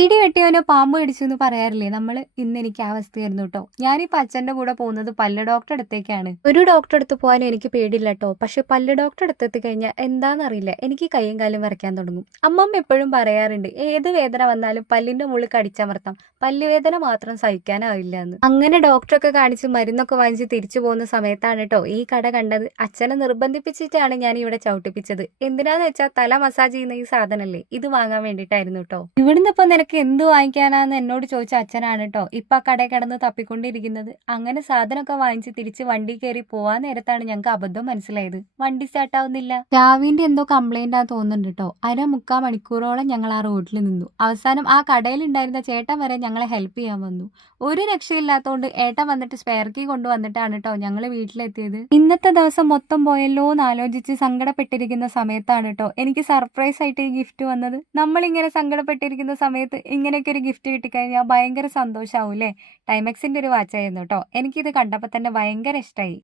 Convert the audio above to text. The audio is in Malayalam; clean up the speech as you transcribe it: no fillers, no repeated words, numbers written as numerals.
ഇടി വെട്ടിയവനോ പാമ്പ് കടിച്ചു എന്ന് പറയാറില്ലേ നമ്മള്. ഇന്ന് എനിക്ക് ആ അവസ്ഥയായിരുന്നു കേട്ടോ. ഞാനിപ്പോ അച്ഛന്റെ കൂടെ പോകുന്നത് പല്ല് ഡോക്ടറെ അടുത്തേക്കാണ്. ഒരു ഡോക്ടറെ അടുത്ത് പോകാൻ എനിക്ക് പേടിയില്ല കേട്ടോ. പക്ഷെ പല്ല് ഡോക്ടറെ അടുത്തെത്തി കഴിഞ്ഞാൽ എന്താണെന്നറിയില്ല, എനിക്ക് കൈയും കാലും വിറയ്ക്കാൻ തുടങ്ങും. അമ്മമ്മ എപ്പോഴും പറയാറുണ്ട്, ഏത് വേദന വന്നാലും പല്ലിന്റെ മുകളിൽ കടിച്ചമർത്താം, പല്ലുവേദന മാത്രം സഹിക്കാനാവില്ല എന്ന്. അങ്ങനെ ഡോക്ടറൊക്കെ കാണിച്ച് മരുന്നൊക്കെ വാങ്ങിച്ച് തിരിച്ചു പോകുന്ന സമയത്താണ് കേട്ടോ ഈ കട കണ്ടത്. അച്ഛനെ നിർബന്ധിപ്പിച്ചിട്ടാണ് ഞാൻ ഇവിടെ ചവിട്ടിപ്പിച്ചത്. എന്തിനാന്ന് വെച്ചാൽ തല മസാജ് ചെയ്യുന്ന ഈ സാധനല്ലേ, ഇത് വാങ്ങാൻ വേണ്ടിയിട്ടായിരുന്നു കേട്ടോ. ഇവിടുന്ന് ഇപ്പൊ നിനക്ക് എന്ത് വാങ്ങിക്കാനാന്ന് എന്നോട് ചോദിച്ച അച്ഛനാണ് കേട്ടോ ഇപ്പൊ ആ കടയിൽ കിടന്ന് തപ്പിക്കൊണ്ടിരിക്കുന്നത്. അങ്ങനെ സാധനമൊക്കെ വാങ്ങിച്ച് തിരിച്ച് വണ്ടി കയറി പോവാൻ നേരത്താണ് ഞങ്ങൾക്ക് അബദ്ധം മനസ്സിലായത്. വണ്ടി സ്റ്റാർട്ട് ആവുന്നില്ല. രാവിന്റെ എന്തോ കംപ്ലൈന്റ് ആ തോന്നുന്നുണ്ട് കേട്ടോ. 1/4 മണിക്കൂറോളം ഞങ്ങൾ ആ റോഡിൽ നിന്നു. അവസാനം ആ കടയിലുണ്ടായിരുന്ന ചേട്ടൻ വരെ ഞങ്ങളെ ഹെൽപ്പ് ചെയ്യാൻ വന്നു. ഒരു രക്ഷയില്ലാത്തോണ്ട് ഏട്ടൻ വന്നിട്ട് സ്പെയർ കീ കൊണ്ടുവന്നിട്ടാണ് കേട്ടോ ഞങ്ങൾ വീട്ടിലെത്തിയത്. ഇന്നത്തെ ദിവസം മൊത്തം പോയല്ലോ എന്ന് ആലോചിച്ച് സങ്കടപ്പെട്ടിരിക്കുന്ന സമയത്താണ് കേട്ടോ എനിക്ക് സർപ്രൈസ് ആയിട്ട് ഈ ഗിഫ്റ്റ് വന്നത്. നമ്മളിങ്ങനെ സങ്കടപ്പെട്ടിരിക്കുന്ന സമയത്ത് ഇങ്ങനെയൊക്കെ ഒരു ഗിഫ്റ്റ് കിട്ടിക്കഴിഞ്ഞാൽ ഭയങ്കര സന്തോഷാവൂല്ലേ. ടൈമെക്സിന്റെ ഒരു വാച്ചായിരുന്നു കേട്ടോ. എനിക്കിത് കണ്ടപ്പോൾ തന്നെ ഭയങ്കര ഇഷ്ടമായി.